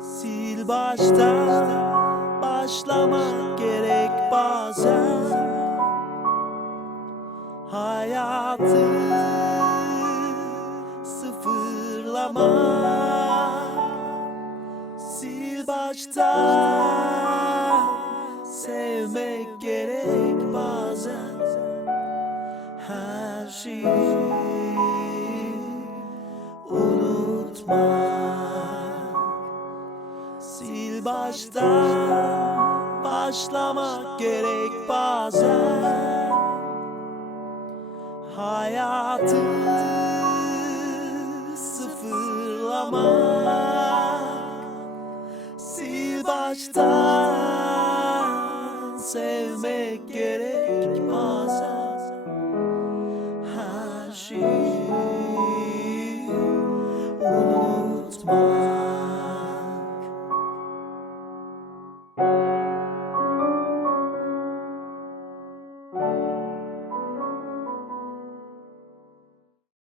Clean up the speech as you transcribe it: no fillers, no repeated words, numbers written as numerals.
Sil baştan başlamak gerek bazen. Hayatı sıfırlamak. Sil baştan sevmek gerek bazen. Her şeyi unutmak. Sil baştan başlamak gerek bazen. Hayatı sıfırlamak. Sil baştan sevmek gerek bazen. Her şeyi unutmak.